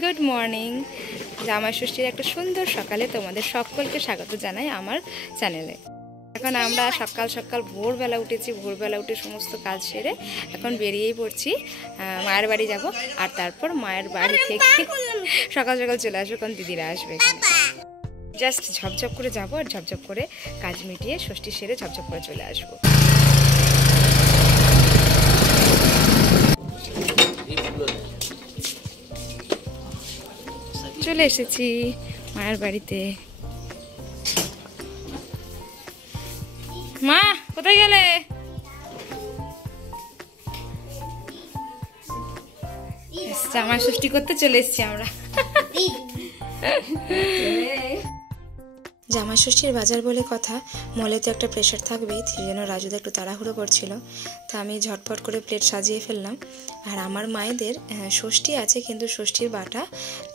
Good morning. জামাই ষষ্ঠীর একটা সুন্দর সকালে তোমাদের সকলকে স্বাগত জানাই আমার চ্যানেলে। এখন আমরা সকাল সকাল ভোরবেলা উঠেছি, ভোরবেলা উঠে সমস্ত কাজ সেরে এখন বেরিয়েই পড়ছি, মায়ের বাড়ি যাব। আর তারপর মায়ের বাড়ি থেকে সকাল সকাল চলে আসবো, কারণ দিদিরা আসবে। জাস্ট ঝপঝপ করে যাবো আর ঝপঝপ করে কাজ মিটিয়ে ষষ্ঠী সেরে ঝপঝপ করে চলে আসবো। চলে এসেছি মায়ের বাড়িতে। মা কোথায় গেলে? জামাই ষষ্ঠী করতে চলে এসেছি আমরা। জামাই ষষ্ঠীর বাজার বলে কথা, মলে তো একটা প্রেশার থাকবেই, সেই জন্য রাজুদা একটু তাড়াহুড়ো করছিল। তা আমি ঝটপট করে প্লেট সাজিয়ে ফেললাম। আর আমার মায়েদের ষষ্ঠী আছে, কিন্তু ষষ্ঠীর বাটা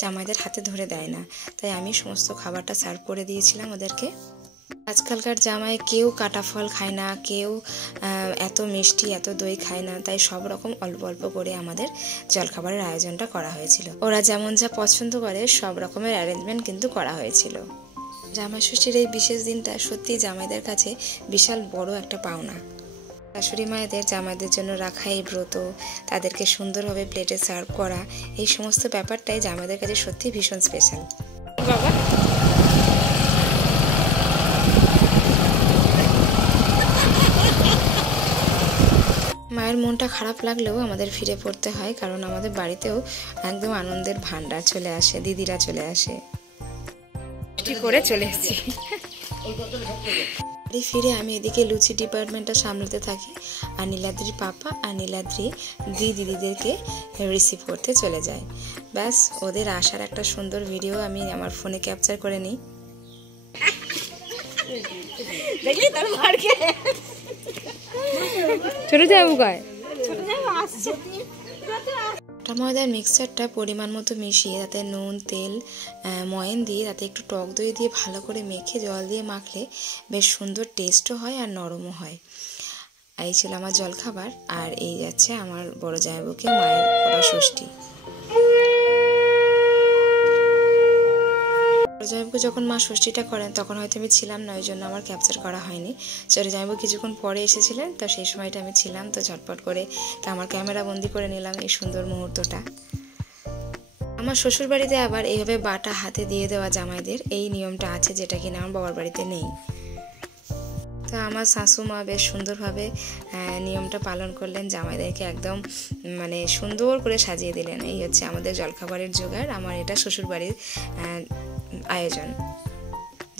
জামাইদের হাতে ধরে দেয় না, তাই আমি সমস্ত খাবারটা সার্ভ করে দিয়েছিলাম ওদেরকে। আজকালকার জামাই কেউ কাটা ফল খায় না, কেউ এত মিষ্টি এত দই খায় না, তাই সব রকম অল্প অল্প করে আমাদের জলখাবারের আয়োজনটা করা হয়েছিল। ওরা যেমন যা পছন্দ করে সব রকমের অ্যারেঞ্জমেন্ট কিন্তু করা হয়েছিল। জামাই ষষ্ঠীর এই বিশেষ দিনটা সত্যি জামাইদের কাছে বিশাল বড় একটা পাওনা। শাশুড়ি মায়েদের জামাইদের জন্য রাখা এই ব্রত, তাদেরকে সুন্দরভাবে প্লেটে সার্ভ করা, এই সমস্ত ব্যাপারটাই জামাইদের কাছে সত্যি ভীষণ স্পেশাল। বাবা মায়ের মনটা খারাপ লাগলেও আমাদের ফিরে পড়তে হয়, কারণ আমাদের বাড়িতেও একদম আনন্দের ভান্ডার চলে আসে, দিদিরা চলে আসে। করে চলে এসেছি বাড়ি ফিরে। আমি এদিকে লুচি ডিপার্টমেন্টটা সামলাতে থাকি, আর নীলাদ্রির পাপা আর নীলাদ্রি দিদিদেরকে রিসিভ করতে চলে যায়। ব্যাস, ওদের আসার একটা সুন্দর ভিডিও আমি আমার ফোনে ক্যাপচার করে নিই। ছোট যাবো গায়ে ময়দার মিক্সচারটা পরিমাণ মতো মিশিয়ে তাতে নুন, তেল, ময়ান দিয়ে তাতে একটু টক দই দিয়ে ভালো করে মেখে জল দিয়ে মাখলে বেশ সুন্দর টেস্টও হয় আর নরমও হয়। এই ছিল আমার জলখাবার। আর এই যাচ্ছে আমার বড় জামাইবাবুকে মায়ের করা ষষ্ঠী। জামাইবাবু যখন মা ষষ্ঠীটা করেন তখন হয়তো আমি ছিলাম না, ওই জন্য আমার ক্যাপচার করা হয়নি। ছোট জামাইবাবু কিছুক্ষণ পরে এসেছিলেন, তো সেই সময়টা আমি ছিলাম, তো ঝটপট করে আমার ক্যামেরা বন্দি করে নিলাম এই সুন্দর মুহূর্তটা। আমার শ্বশুর বাড়িতে আবার এইভাবে বাটা হাতে দিয়ে দেওয়া জামাইদের এই নিয়মটা আছে, যেটা কিনা আমার বাবার বাড়িতে নেই। তো আমার শাশুমা বেশ সুন্দরভাবে নিয়মটা পালন করলেন, জামাইদেরকে একদম মানে সুন্দর করে সাজিয়ে দিলেন। এই হচ্ছে আমাদের জলখাবারের জোগাড়। আমার এটা শ্বশুর বাড়ির আয়োজন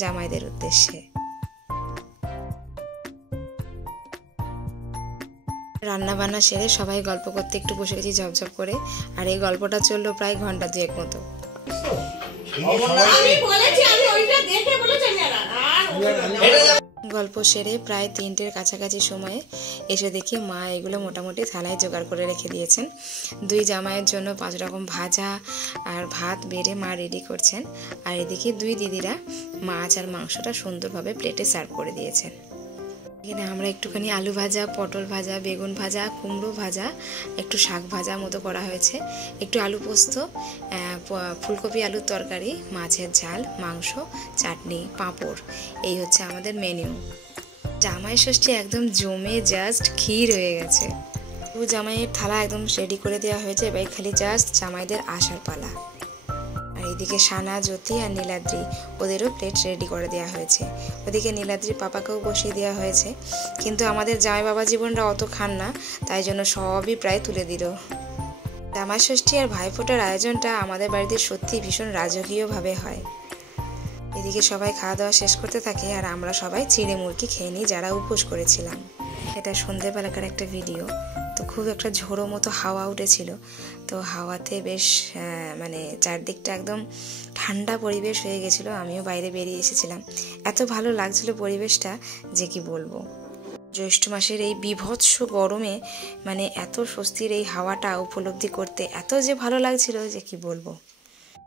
জামাইদের উদ্দেশ্যে। রান্না বান্না সেরে সবাই গল্প করতে একটু বসে গেছি ঝপঝপ করে, আর এই গল্পটা চললো প্রায় ঘন্টা দুয়েক মতো। গল্প সেরে প্রায় 3টের কাছাকাছি সময়ে এসে দেখি মা এগুলো মোটামুটি থালায় জোগাড় করে রেখে দিয়েছেন। 2 জামাইয়ের জন্য 5 রকম ভাজা আর ভাত বেড়ে মা রেডি করছেন। আর এদিকে 2 দিদিরা মাছ আর মাংসটা সুন্দরভাবে প্লেটে সার্ভ করে দিয়েছেন। এখানে আমরা একটুখানি আলু ভাজা, পটল ভাজা, বেগুন ভাজা, কুমড়ো ভাজা, একটু শাক ভাজা মতো করা হয়েছে, একটু আলু পোস্ত, ফুলকপি আলুর তরকারি, মাছের ঝাল, মাংস, চাটনি, পাঁপড়। এই হচ্ছে আমাদের মেনু। জামাই ষষ্ঠী একদম জমে জাস্ট ক্ষীর হয়ে গেছে। জামাইয়ের থালা একদম রেডি করে দেওয়া হয়েছে, এবার খালি জাস্ট জামাইদের আসার পালা। আর এদিকে সানা, জ্যোতি আর নীলাদ্রি, ওদেরও প্লেট রেডি করে দেওয়া হয়েছে। ওদিকে নীলাদ্রির পাপাকেও বসিয়ে দেওয়া হয়েছে, কিন্তু আমাদের জামাই বাবা জীবনরা অত খান না, তাই জন্য সবই প্রায় তুলে দিল। জামাই ষষ্ঠী আর ভাইফোঁটার আয়োজনটা আমাদের বাড়িতে সত্যি ভীষণ রাজকীয়ভাবে হয়। এদিকে সবাই খাওয়া দাওয়া শেষ করতে থাকে, আর আমরা সবাই চিড়ে মুরগি খেয়ে নিই যারা উপোস করেছিলাম। এটা সন্ধ্যেবেলাকার একটা ভিডিও। তো খুব একটা ঝোড়ো মতো হাওয়া উঠেছিল, তো হাওয়াতে বেশ মানে চারদিকটা একদম ঠান্ডা পরিবেশ হয়ে গেছিলো। আমিও বাইরে বেরিয়ে এসেছিলাম, এত ভালো লাগছিল পরিবেশটা যে কি বলবো। জ্যৈষ্ঠ মাসের এই বিভৎস গরমে মানে এত স্বস্তির এই হাওয়াটা উপলব্ধি করতে এত যে ভালো লাগছিল যে কি বলবো।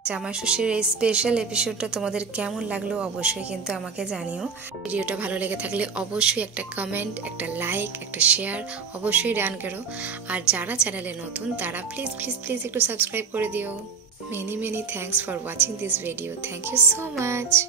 জামাই ষষ্ঠীর এই স্পেশাল এপিসোডটা তোমাদের কেমন লাগলো অবশ্যই কিন্তু আমাকে জানিও। ভিডিওটা ভালো লেগে থাকলে অবশ্যই একটা কমেন্ট, একটা লাইক, একটা শেয়ার অবশ্যই ডান করো। আর যারা চ্যানেলে নতুন তারা প্লিজ প্লিজ প্লিজ একটু সাবস্ক্রাইব করে দিও। Many thanks for watching this video. Thank you so much.